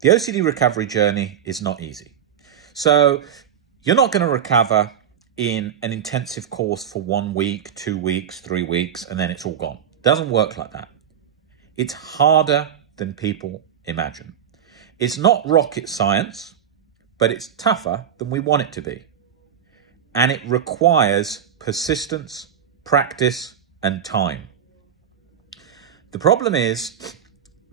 The OCD recovery journey is not easy. So you're not going to recover in an intensive course for 1 week, 2 weeks, 3 weeks, and then it's all gone. It doesn't work like that. It's harder than people imagine. It's not rocket science, but it's tougher than we want it to be. And it requires persistence, practice, and time. The problem is,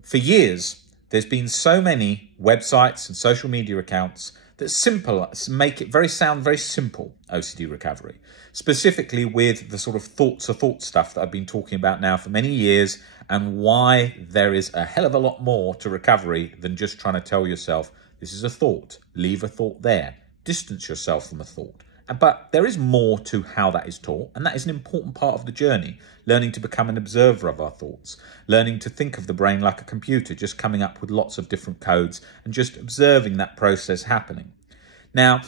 for years, there's been so many websites and social media accounts that make it sound very simple, OCD recovery, specifically with the sort of thoughts of thought stuff that I've been talking about now for many years, and why there is a hell of a lot more to recovery than just trying to tell yourself, this is a thought, leave a thought there, distance yourself from a thought. But there is more to how that is taught, and that is an important part of the journey, learning to become an observer of our thoughts, learning to think of the brain like a computer, just coming up with lots of different codes and just observing that process happening. Now,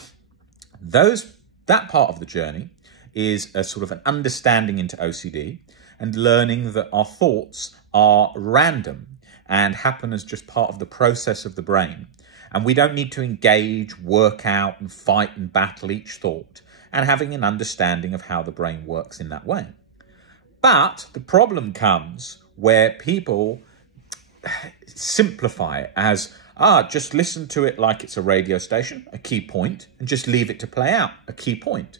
that part of the journey is a sort of an understanding into OCD and learning that our thoughts are random and happen as just part of the process of the brain. And we don't need to engage, work out and fight and battle each thought, and having an understanding of how the brain works in that way. But the problem comes where people simplify it as, just listen to it like it's a radio station, a key point, and just leave it to play out, a key point.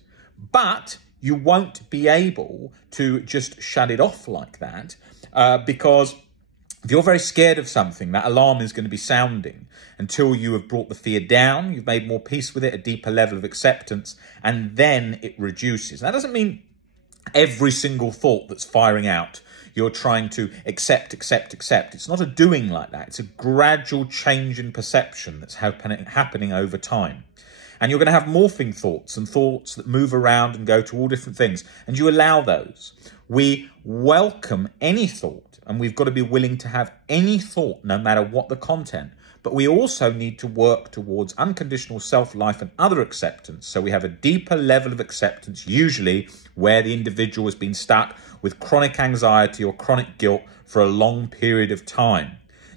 But you won't be able to just shut it off like that because if you're very scared of something, that alarm is going to be sounding until you have brought the fear down, you've made more peace with it, a deeper level of acceptance, and then it reduces. That doesn't mean every single thought that's firing out, you're trying to accept. It's not a doing like that. It's a gradual change in perception that's happening over time. And you're going to have morphing thoughts and thoughts that move around and go to all different things. And you allow those. We welcome any thought, and we've got to be willing to have any thought, no matter what the content. But we also need to work towards unconditional self-life and other acceptance. So we have a deeper level of acceptance, usually where the individual has been stuck with chronic anxiety or chronic guilt for a long period of time.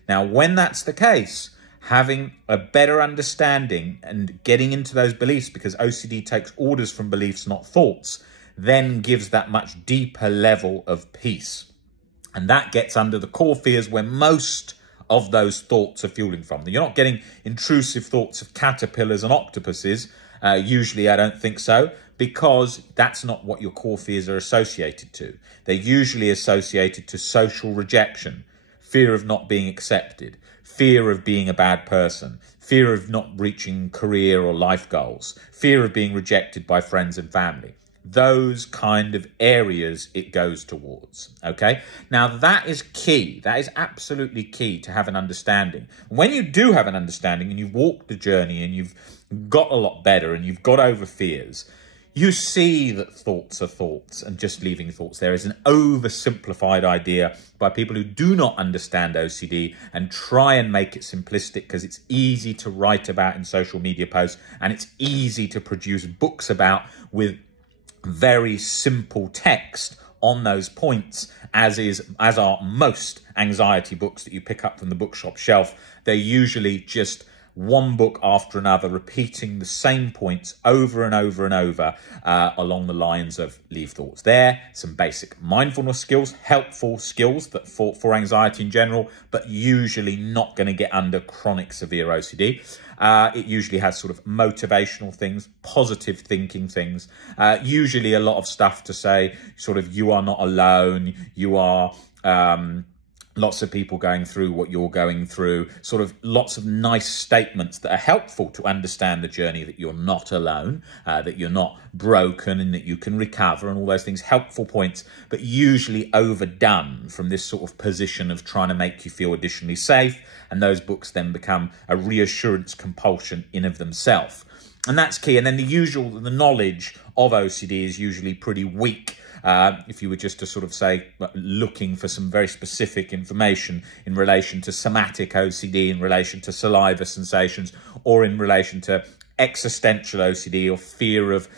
Now, when that's the case, having a better understanding and getting into those beliefs, because OCD takes orders from beliefs, not thoughts, then gives that much deeper level of peace. And that gets under the core fears where most of those thoughts are fueling from. You're not getting intrusive thoughts of caterpillars and octopuses. Usually, I don't think so, because that's not what your core fears are associated to. They're usually associated to social rejection, fear of not being accepted, fear of being a bad person, fear of not reaching career or life goals, fear of being rejected by friends and family. Those kind of areas it goes towards, okay? Now, that is key. That is absolutely key to have an understanding. When you do have an understanding and you've walked the journey and you've got a lot better and you've got over fears, you see that thoughts are thoughts, and just leaving thoughts there is an oversimplified idea by people who do not understand OCD and try and make it simplistic because it's easy to write about in social media posts and it's easy to produce books about with very simple text on those points, as are most anxiety books that you pick up from the bookshop shelf. They're usually just one book after another, repeating the same points over and over and over along the lines of leave thoughts there. Some basic mindfulness skills, helpful skills that for anxiety in general, but usually not going to get under chronic severe OCD. It usually has sort of motivational things, positive thinking things, usually a lot of stuff to say sort of you are not alone, you are lots of people going through what you're going through, sort of lots of nice statements that are helpful to understand the journey, that you're not alone, that you're not broken and that you can recover and all those things, helpful points, but usually overdone from this sort of position of trying to make you feel additionally safe. And those books then become a reassurance compulsion in of themselves. And that's key. And then the knowledge of OCD is usually pretty weak. If you were just to sort of say, looking for some very specific information in relation to somatic OCD, in relation to saliva sensations, or in relation to existential OCD or fear of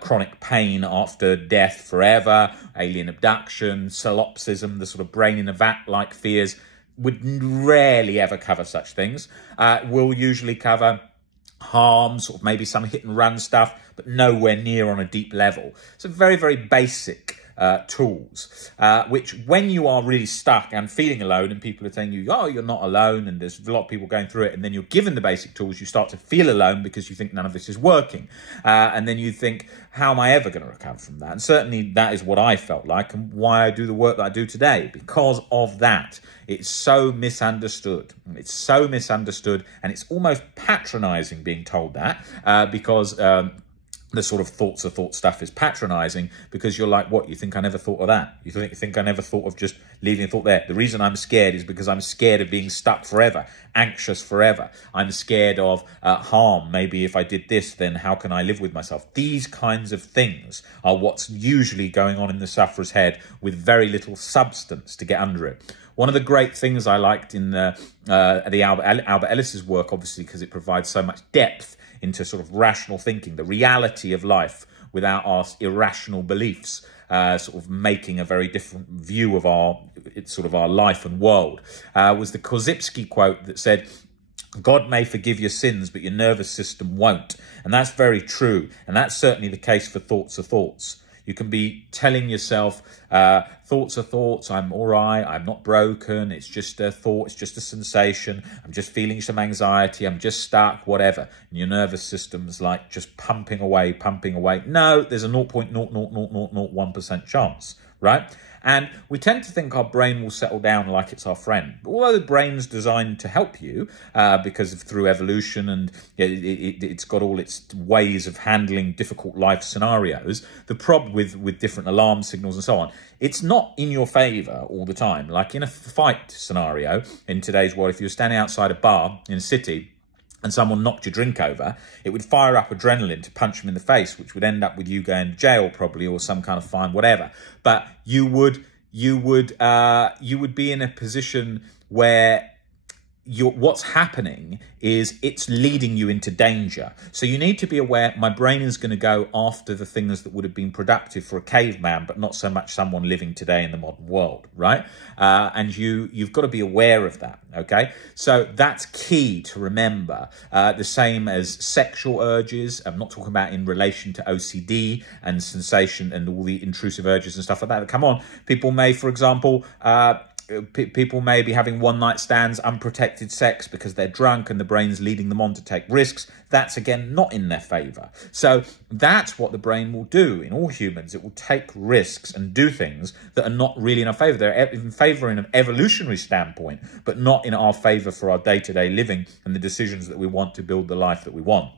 chronic pain after death forever, alien abduction, solipsism, the sort of brain in a vat-like fears, would rarely ever cover such things. We'll usually cover harm, sort of maybe some hit and run stuff, but nowhere near on a deep level. So very, very basic tools, which when you are really stuck and feeling alone and people are telling you, oh, you're not alone, and there's a lot of people going through it, and then you're given the basic tools, you start to feel alone because you think none of this is working. And then you think, how am I ever going to recover from that? And certainly that is what I felt like, and why I do the work that I do today, because of that. It's so misunderstood. It's so misunderstood, and it's almost patronizing being told that, because the sort of thoughts of thought stuff is patronizing, because you're like, what, you think I never thought of that? You think I never thought of just leaving a thought there? The reason I'm scared is because I'm scared of being stuck forever, anxious forever. I'm scared of harm. Maybe if I did this, then how can I live with myself? These kinds of things are what's usually going on in the sufferer's head, with very little substance to get under it. One of the great things I liked in the Albert Ellis's work, obviously, because it provides so much depth into sort of rational thinking, the reality of life without our irrational beliefs, sort of making a very different view of our life and world, was the Korzybski quote that said, God may forgive your sins, but your nervous system won't. And that's very true. And that's certainly the case for thoughts of thoughts. You can be telling yourself, thoughts are thoughts, I'm all right, I'm not broken, it's just a thought, it's just a sensation, I'm just feeling some anxiety, I'm just stuck, whatever. And your nervous system's like just pumping away, pumping away. No, there's a 0.00001% chance, right? And we tend to think our brain will settle down like it's our friend. But although the brain's designed to help you, because through evolution, and it's got all its ways of handling difficult life scenarios, the problem with different alarm signals and so on, it's not in your favour all the time. Like in a fight scenario in today's world, if you're standing outside a bar in a city and someone knocked your drink over, it would fire up adrenaline to punch them in the face, which would end up with you going to jail probably, or some kind of fine, whatever. But you would be in a position where what's happening is it's leading you into danger. So you need to be aware, my brain is going to go after the things that would have been productive for a caveman, but not so much someone living today in the modern world, right? And you've got to be aware of that, okay? So that's key to remember. The same as sexual urges. I'm not talking about in relation to OCD and sensation and all the intrusive urges and stuff like that. Come on, people may, for example, people may be having one-night stands, unprotected sex because they're drunk and the brain's leading them on to take risks. That's, again, not in their favour. So that's what the brain will do in all humans. It will take risks and do things that are not really in our favour. They're in favour in an evolutionary standpoint, but not in our favour for our day-to-day living and the decisions that we want to build the life that we want.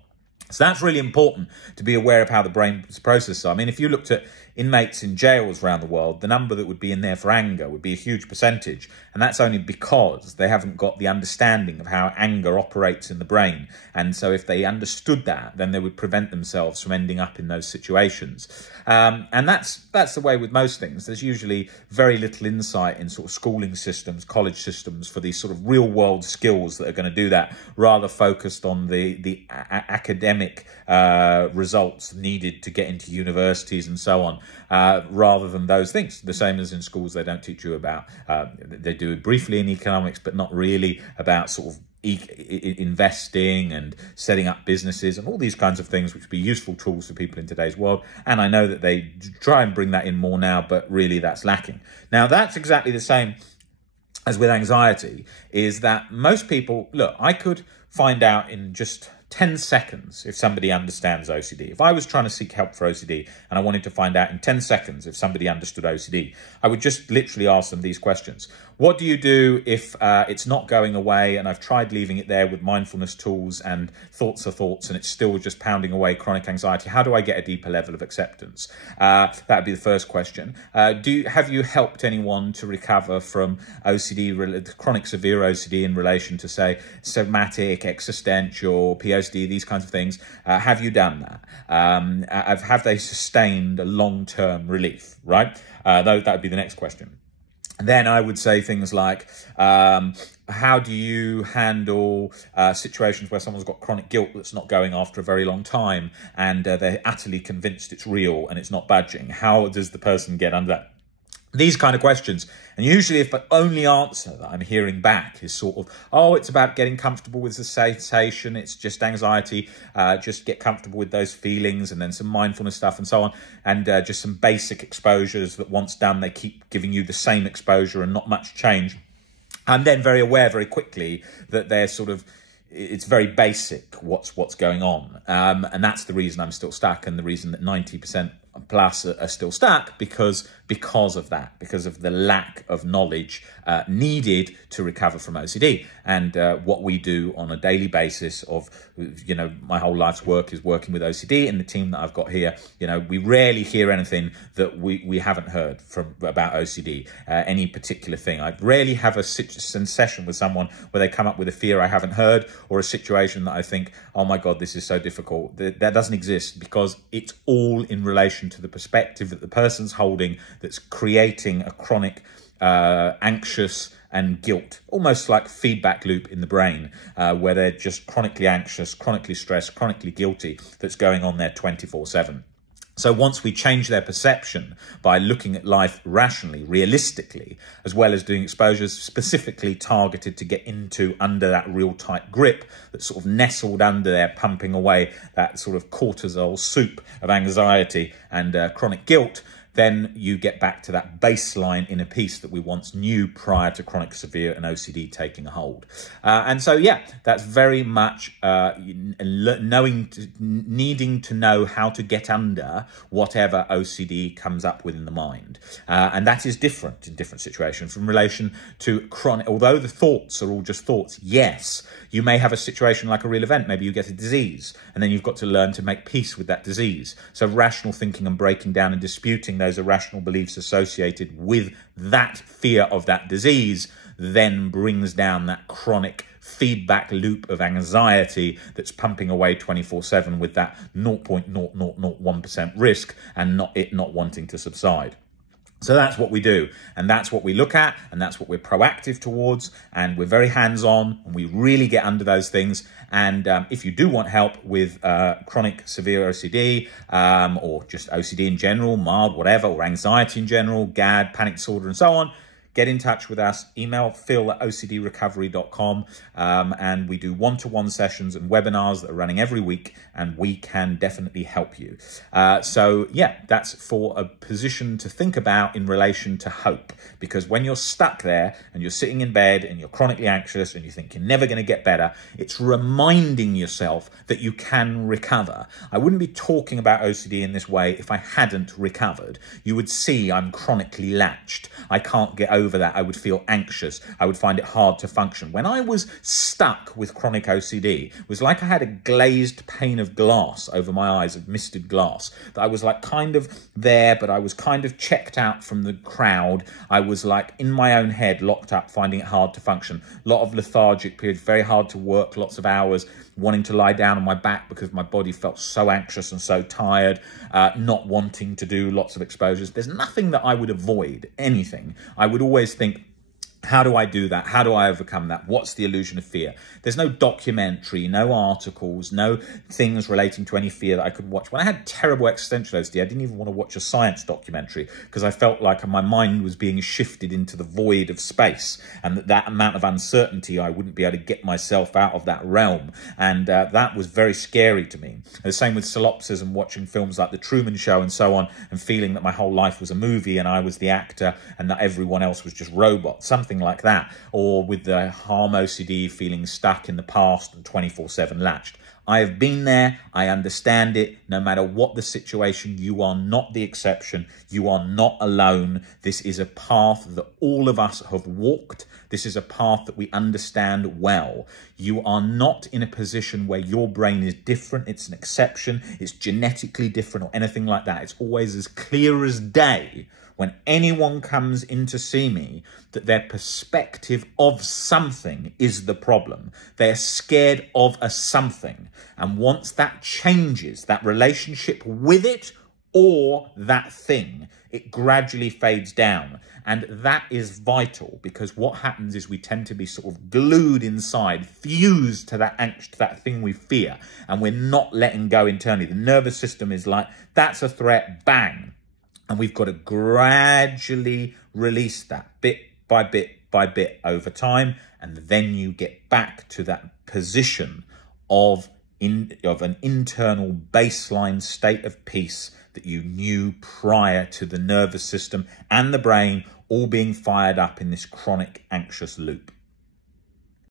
So that's really important to be aware of how the brain's processes are. I mean, if you looked at inmates in jails around the world, the number that would be in there for anger would be a huge percentage. And that's only because they haven't got the understanding of how anger operates in the brain. And so if they understood that, then they would prevent themselves from ending up in those situations. And that's the way with most things. There's usually very little insight in sort of schooling systems, college systems for these sort of real world skills that are going to do that, rather focused on the academic results needed to get into universities and so on, rather than those things. The same as in schools, they don't teach you about, they do it briefly in economics, but not really about sort of investing and setting up businesses and all these kinds of things, which would be useful tools for people in today's world. And I know that they try and bring that in more now, but really that's lacking. Now, that's exactly the same as with anxiety, is that most people, look, I could find out in just 10 seconds if somebody understands OCD. If I was trying to seek help for OCD and I wanted to find out in 10 seconds if somebody understood OCD, I would just literally ask them these questions. What do you do if it's not going away and I've tried leaving it there with mindfulness tools and thoughts are thoughts and it's still just pounding away chronic anxiety? How do I get a deeper level of acceptance? That would be the first question. Have you helped anyone to recover from OCD, chronic severe OCD in relation to, say, somatic, existential, POSD, these kinds of things? Have you done that? Have they sustained a long-term relief, right? That would be the next question. Then I would say things like, how do you handle situations where someone's got chronic guilt that's not going after a very long time and they're utterly convinced it's real and it's not budging? How does the person get under that? These kind of questions. And usually if the only answer that I'm hearing back is sort of, oh, it's about getting comfortable with the sensation, it's just anxiety, just get comfortable with those feelings, and then some mindfulness stuff and so on, and just some basic exposures that once done, they keep giving you the same exposure and not much change. I'm then very aware very quickly that they're sort of, it's very basic what's going on. And that's the reason I'm still stuck, and the reason that 90% plus are still stuck, because of that, because of the lack of knowledge needed to recover from OCD. And what we do on a daily basis of, you know, my whole life's work is working with OCD, and the team that I've got here, you know, we rarely hear anything that we haven't heard about OCD, any particular thing. I rarely have a session with someone where they come up with a fear I haven't heard, or a situation that I think, oh my God, this is so difficult. That doesn't exist, because it's all in relation to the perspective that the person's holding, that's creating a chronic anxious and guilt, almost like feedback loop in the brain, where they're just chronically anxious, chronically stressed, chronically guilty, that's going on there 24/7. So once we change their perception by looking at life rationally, realistically, as well as doing exposures specifically targeted to get into under that real tight grip that's sort of nestled under there, pumping away that sort of cortisol soup of anxiety and chronic guilt, then you get back to that baseline inner peace that we once knew prior to chronic severe and OCD taking a hold. And so, yeah, that's very much needing to know how to get under whatever OCD comes up with in the mind. And that is different in different situations in relation to chronic. Although the thoughts are all just thoughts, yes, you may have a situation like a real event. Maybe you get a disease, and then you've got to learn to make peace with that disease. So rational thinking and breaking down and disputing those irrational beliefs associated with that fear of that disease then brings down that chronic feedback loop of anxiety that's pumping away 24/7 with that 0.0001% risk and not wanting to subside. So that's what we do, and that's what we look at, and that's what we're proactive towards, and we're very hands-on, and we really get under those things. And if you do want help with chronic severe OCD, or just OCD in general, mild, whatever, or anxiety in general, GAD, panic disorder, and so on, get in touch with us. Email phil@ocdrecovery.com, and we do one-to-one sessions and webinars that are running every week, and we can definitely help you. So yeah, that's for a position to think about in relation to hope, because when you're stuck there and you're sitting in bed and you're chronically anxious and you think you're never going to get better, it's reminding yourself that you can recover. I wouldn't be talking about OCD in this way if I hadn't recovered. You would see I'm chronically latched. I can't get over that. I would feel anxious. I would find it hard to function. When I was stuck with chronic OCD, it was like I had a glazed pane of glass over my eyes, of misted glass, that I was like kind of there, but I was kind of checked out from the crowd. I was like in my own head, locked up, finding it hard to function. A lot of lethargic periods, very hard to work, lots of hours, wanting to lie down on my back because my body felt so anxious and so tired, not wanting to do lots of exposures. There's nothing that I would avoid, anything. I would always think, how do I do that? How do I overcome that? What's the illusion of fear? There's no documentary, no articles, no things relating to any fear that I could watch. When I had terrible existential OCD, I didn't even want to watch a science documentary because I felt like my mind was being shifted into the void of space, and that amount of uncertainty, I wouldn't be able to get myself out of that realm. And that was very scary to me. The same with solipsism, watching films like The Truman Show and so on, and feeling that my whole life was a movie and I was the actor and that everyone else was just robots. Something like that, or with the harm OCD, feeling stuck in the past and 24/7 latched. I have been there. I understand it. No matter what the situation, you are not the exception. You are not alone. This is a path that all of us have walked. This is a path that we understand well. You are not in a position where your brain is different. It's an exception. It's genetically different or anything like that. It's always as clear as day when anyone comes in to see me that their perspective of something is the problem. They're scared of a something. And once that changes, that relationship with it or that thing, it gradually fades down. And that is vital, because what happens is we tend to be sort of glued inside, fused to that angst, to that thing we fear, and we're not letting go internally. The nervous system is like, that's a threat, bang. And we've got to gradually release that bit by bit by bit over time, and then you get back to that position of an internal baseline state of peace that you knew prior to the nervous system and the brain all being fired up in this chronic anxious loop.